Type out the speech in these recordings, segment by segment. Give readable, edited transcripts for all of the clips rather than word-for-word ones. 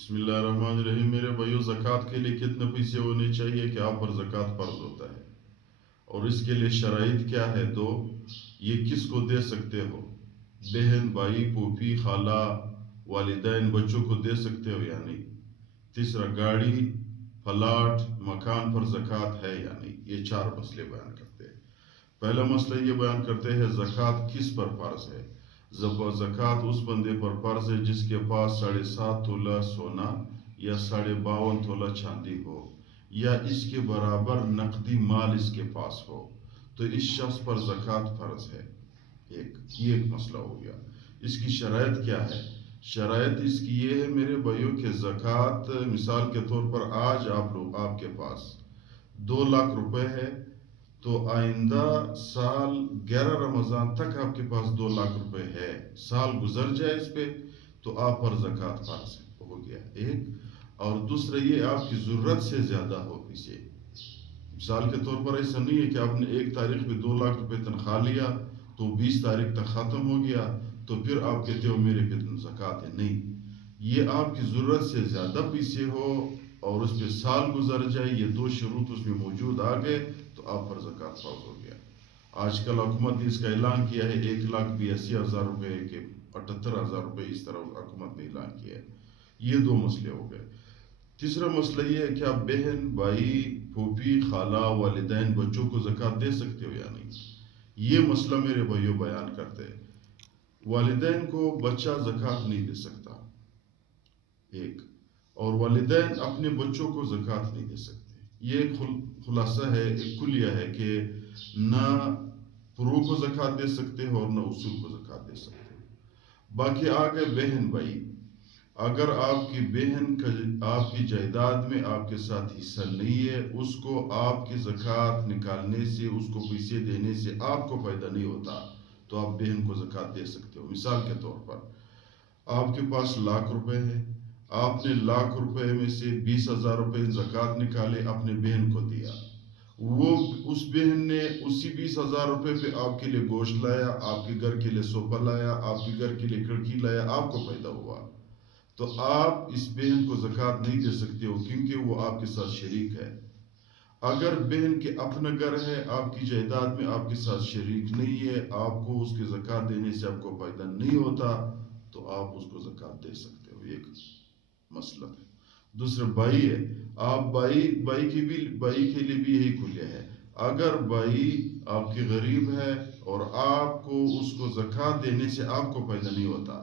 بسم اللہ الرحمن الرحیم۔ میرے بھائیو، زکوٰۃ کے لیے کتنے پیسے ہونے چاہیے کہ آپ پر زکوٰۃ فرض ہوتا ہے، اور اس کے لیے شرائط کیا ہے؟ دو، یہ کس کو دے سکتے ہو؟ بہن، بھائی، پھوپھی، خالہ، والدین، بچوں کو دے سکتے ہو یا نہیں؟ تیسرا، گاڑی، پلاٹ، مکان پر زکوٰۃ ہے یا نہیں؟ یہ چار مسئلے بیان کرتے ہیں۔ پہلا مسئلہ یہ بیان کرتے ہیں زکوٰۃ کس پر فرض ہے۔ زکوٰۃ اس بندے پر فرض ہے جس کے پاس 7.5 تولہ سونا یا 52.5 تولہ چاندی ہو، یا اس کے برابر نقدی مال اس کے پاس ہو، تو اس شخص پر زکوٰۃ فرض ہے۔ یہ ایک مسئلہ ہو گیا۔ اس کی شرائط کیا ہے؟ شرائط اس کی یہ ہے میرے بھائیوں کہ زکوٰۃ، مثال کے طور پر آج آپ کے پاس 2 لاکھ روپے ہے، تو آئندہ سال 11 رمضان تک آپ کے پاس 2 لاکھ روپے ہے، سال گزر جائے اس پہ تو آپ پر زکوٰۃ فرض ہو گیا ایک۔ اور دوسرا، یہ آپ کی ضرورت سے زیادہ ہو اسے، مثال کے طور پر ایسا نہیں ہے کہ آپ نے 1 تاریخ پہ 2 لاکھ روپے تنخواہ لیا تو 20 تاریخ تک ختم ہو گیا تو پھر آپ کہتے ہو میرے پہ زکوٰۃ ہے۔ نہیں، یہ آپ کی ضرورت سے زیادہ پیسے ہو اور اس پہ سال گزر جائے، یہ 2 شروط اس میں موجود آ گئے تو آپ پر زکوٰۃ فرض ہو گیا۔ آج کل حکومت نے اس کا اعلان کیا ہے 1,82,000 روپے کے 78,000 روپے، اس طرح حکومت نے اعلان کیا ہے۔ یہ 2 مسئلے ہو گئے۔ تیسرا مسئلہ یہ ہے کہ آپ بہن، بھائی، پھوپھی، خالہ، والدین، بچوں کو زکوٰۃ دے سکتے ہو یا نہیں؟ یہ مسئلہ میرے بھائیوں بیان کرتے ہیں۔ والدین کو بچہ زکوٰۃ نہیں دے سکتا، ایک، اور والدین اپنے بچوں کو زکوٰۃ نہیں دے سکتے۔ یہ ایک خلاصہ ہے، ایک کلیہ ہے کہ نہ فروع کو زکوٰۃ دے سکتے ہو اور نہ اصول کو زکوٰۃ دے سکتے ہو۔ باقی آگے بہن، بھائی، اگر آپ کی بہن کا آپ کی جائیداد میں آپ کے ساتھ حصہ نہیں ہے، اس کو آپ کی زکوٰۃ نکالنے سے، اس کو پیسے دینے سے آپ کو فائدہ نہیں ہوتا، تو آپ بہن کو زکوٰۃ دے سکتے ہو۔ مثال کے طور پر آپ کے پاس 1,00,000 روپے ہے، آپ نے 1,00,000 روپے میں سے 20,000 روپے زکوٰۃ نکالے، اپنے بہن کو دیا، وہ اس بہن نے اسی 20,000 روپے پہ آپ کے لیے گوشت لایا، آپ کے گھر کے لیے صوفہ لایا، آپ کے گھر کے لیے کھڑکی لایا، آپ کو فائدہ ہوا، تو آپ اس بہن کو زکوٰۃ نہیں دے سکتے ہو کیونکہ وہ آپ کے ساتھ شریک ہے۔ اگر بہن کے اپنا گھر ہے، آپ کی جائیداد میں آپ کے ساتھ شریک نہیں ہے، آپ کو اس کے زکوٰۃ دینے سے آپ کو فائدہ نہیں ہوتا، تو آپ اس کو زکوٰۃ دے سکتے ہو، ایک مسئلہ ہے۔ دوسرا، بھائی ہے، آپ بھائی کے لیے بھی یہی کلیہ ہے۔ اگر بھائی آپ کے غریب ہے اور آپ کو اس کو زکوٰۃ دینے سے آپ کو فائدہ نہیں ہوتا،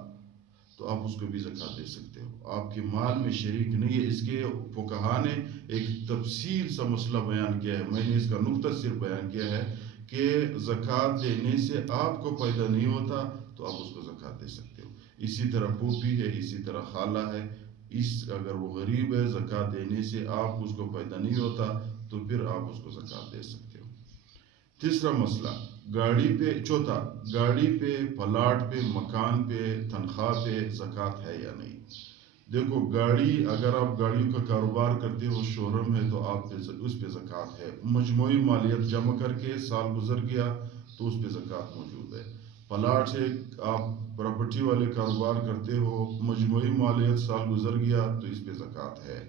تو آپ اس کو بھی زکوٰۃ دے سکتے ہو، آپ کے مال میں شریک نہیں ہے۔ اس کے فقہا نے ایک تفصیل سا مسئلہ بیان کیا ہے، میں نے اس کا نقطہ صرف بیان کیا ہے کہ زکوٰۃ دینے سے آپ کو فائدہ نہیں ہوتا تو آپ اس کو زکوٰۃ دے سکتے ہو۔ اسی طرح پھوپھی ہے، اسی طرح خالہ ہے، اگر وہ غریب ہے، زکوٰۃ دینے سے آپ اس کو فائدہ نہیں ہوتا تو پھر آپ اس کو زکوٰۃ دے سکتے ہو۔ تیسرا مسئلہ، چوتھا، گاڑی پہ، پلاٹ پہ، مکان پہ، تنخواہ پہ زکوٰۃ ہے یا نہیں؟ دیکھو، گاڑی، اگر آپ گاڑیوں کا کاروبار کرتے ہو، شو روم ہے، تو آپ اس پہ زکوٰۃ ہے، مجموعی مالیت جمع کر کے سال گزر گیا تو اس پہ زکوٰۃ موجود ہے۔ پلاٹ سے آپ پراپرٹی والے کاروبار کرتے ہو، مجموعی مالیت سال گزر گیا تو اس پہ زکوٰۃ ہے۔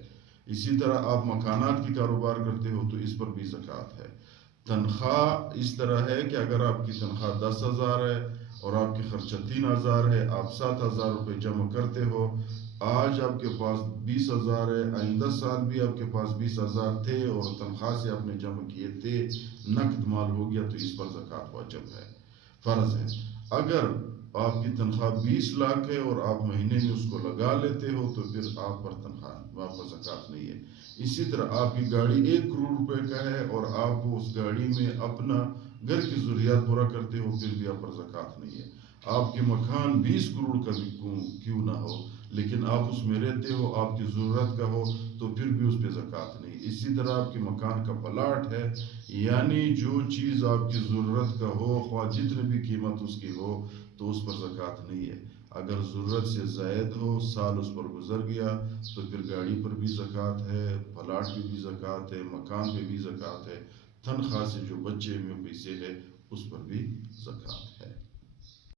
اسی طرح آپ مکانات کی کاروبار کرتے ہو تو اس پر بھی زکوٰۃ ہے۔ تنخواہ اس طرح ہے کہ اگر آپ کی تنخواہ 10,000 ہے اور آپ کی خرچہ 3,000 ہے، آپ 7,000 روپے جمع کرتے ہو، آج آپ کے پاس 20,000 ہے، آئندہ سال بھی آپ کے پاس 20,000 تھے اور تنخواہ سے آپ نے جمع کیے تھے، نقد مال ہو گیا تو اس پر زکوٰۃ واجب ہے، فرض ہے۔ اگر آپ کی تنخواہ 20 لاکھ ہے اور آپ مہینے میں اس کو لگا لیتے ہو تو پھر آپ پر زکوٰۃ نہیں ہے۔ اسی طرح آپ کی گاڑی 1 کروڑ روپے کا ہے اور آپ اس گاڑی میں اپنا گھر کی ضروریات پورا کرتے ہو، پھر بھی آپ پر زکوٰۃ نہیں ہے۔ آپ کے مکان 20 کروڑ کا بھی کیوں نہ ہو، لیکن آپ اس میں رہتے ہو، آپ کی ضرورت کا ہو، تو پھر بھی اس پہ زکوٰۃ نہیں۔ اسی طرح آپ کے مکان کا پلاٹ ہے، یعنی جو چیز آپ کی ضرورت کا ہو، خواہ جتنے بھی قیمت اس کی ہو، تو اس پر زکوٰۃ نہیں ہے۔ اگر ضرورت سے زائد ہو، سال اس پر گزر گیا، تو پھر گاڑی پر بھی زکوٰۃ ہے، پلاٹ پہ بھی زکوٰۃ ہے، مکان پہ بھی زکوٰۃ ہے، تنخواہ سے جو بچے میں پیسے ہے اس پر بھی زکوٰۃ ہے۔